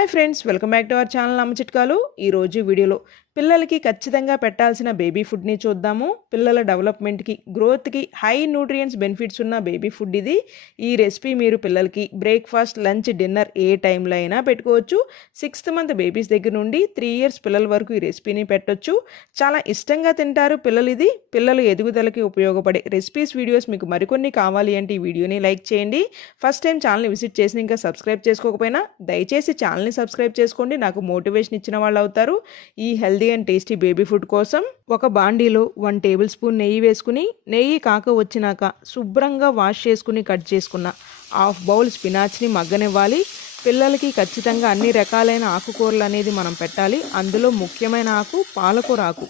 Hi friends, welcome back to our channel అమ్మ చిట్కాలు. ఈరోజు వీడియోలో పిల్లలకి ఖచ్చితంగా పెట్టాల్సిన బేబీ ఫుడ్ని చూద్దాము. పిల్లల డెవలప్మెంట్కి, గ్రోత్కి హై న్యూట్రియంట్స్ బెనిఫిట్స్ ఉన్న బేబీ ఫుడ్ ఇది. ఈ రెసిపీ మీరు పిల్లలకి బ్రేక్ఫాస్ట్, లంచ్, డిన్నర్ ఏ టైంలో అయినా పెట్టుకోవచ్చు. 6th మంత్ బేబీస్ దగ్గర నుండి 3 years పిల్లల వరకు ఈ రెసిపీని పెట్టొచ్చు. చాలా ఇష్టంగా తింటారు పిల్లలు. ఇది పిల్లల ఎదుగుదలకి ఉపయోగపడే రెసిపీస్ వీడియోస్ మీకు మరికొన్ని కావాలి అంటే ఈ వీడియోని లైక్ చేయండి. ఫస్ట్ టైం ఛానల్ని విజిట్ చేసి ఇంకా సబ్స్క్రైబ్ చేసుకోకపోయినా దయచేసి ఛానల్ని సబ్స్క్రైబ్ చేసుకోండి. నాకు మోటివేషన్ ఇచ్చిన వాళ్ళు అవుతారు. ఈ healthy and tasty baby food కోసం ఒక బాండీలో 1 tablespoon నెయ్యి వేసుకుని, నెయ్యి కాక వచ్చినాక శుభ్రంగా వాష్ చేసుకుని కట్ చేసుకున్న 1/2 bowl స్పినాచ్ని మగ్గనివ్వాలి. పిల్లలకి ఖచ్చితంగా అన్ని రకాలైన ఆకుకూరలు అనేది మనం పెట్టాలి. అందులో ముఖ్యమైన ఆకు పాలకూర ఆకు.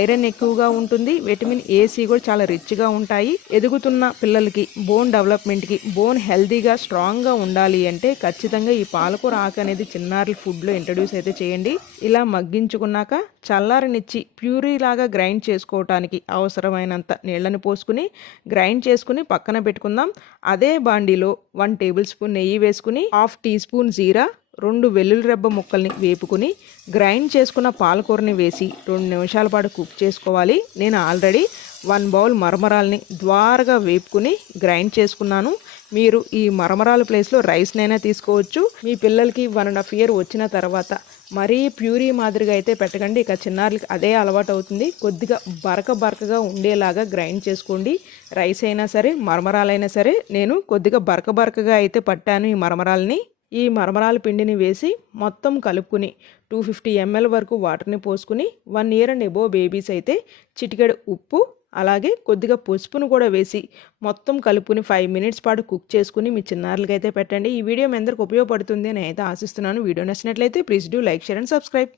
ఐరన్ ఎక్కువగా ఉంటుంది, విటమిన్ A, C కూడా చాలా రిచ్గా ఉంటాయి. ఎదుగుతున్న పిల్లలకి బోన్ డెవలప్మెంట్కి, బోన్ హెల్తీగా స్ట్రాంగ్గా ఉండాలి అంటే ఖచ్చితంగా ఈ పాలకూర ఆకు అనేది చిన్నారుల ఫుడ్లో ఇంట్రడ్యూస్ అయితే చేయండి. ఇలా మగ్గించుకున్నాక చల్లారనిచ్చి ప్యూరీ లాగా గ్రైండ్ చేసుకోవటానికి అవసరమైనంత నీళ్ళని పోసుకుని గ్రైండ్ చేసుకుని పక్కన పెట్టుకుందాం. అదే బాండీలో 1 tablespoon నెయ్యి వేసుకుని 1/2 teaspoon జీరా, 2 వెల్లుల్లి రెబ్బ ముక్కల్ని వేపుకుని గ్రైండ్ చేసుకున్న పాలకూరని వేసి 2 నిమిషాల పాటు కుక్ చేసుకోవాలి. నేను ఆల్రెడీ 1 bowl మరమరాల్ని ద్వారగా వేపుకుని గ్రైండ్ చేసుకున్నాను. మీరు ఈ మరమరాల ప్లేస్లో రైస్నైనా తీసుకోవచ్చు. మీ పిల్లలకి 1.5 year వచ్చిన తర్వాత మరీ ప్యూరీ మాదిరిగా అయితే పెట్టకండి. ఇక చిన్నారులకి అదే అలవాటు అవుతుంది. కొద్దిగా బరకగా ఉండేలాగా గ్రైండ్ చేసుకోండి. రైస్ అయినా సరే, మరమరాలైనా సరే. నేను కొద్దిగా బరకగా అయితే పట్టాను ఈ మరమరాలని. ఈ మరమరాల పిండిని వేసి మొత్తం కలుపుకుని 250 ml వరకు వాటర్ని పోసుకుని 1 year and above బేబీస్ అయితే చిటికెడు ఉప్పు, అలాగే కొద్దిగా పసుపును కూడా వేసి మొత్తం కలుపుకుని 5 minutes పాటు కుక్ చేసుకుని మీ చిన్నారులకైతే పెట్టండి. ఈ వీడియో మీ అందరికి ఉపయోగపడుతుంది అని అయితే ఆశిస్తున్నాను. వీడియో నచ్చినట్లయితే please do like, share and subscribe.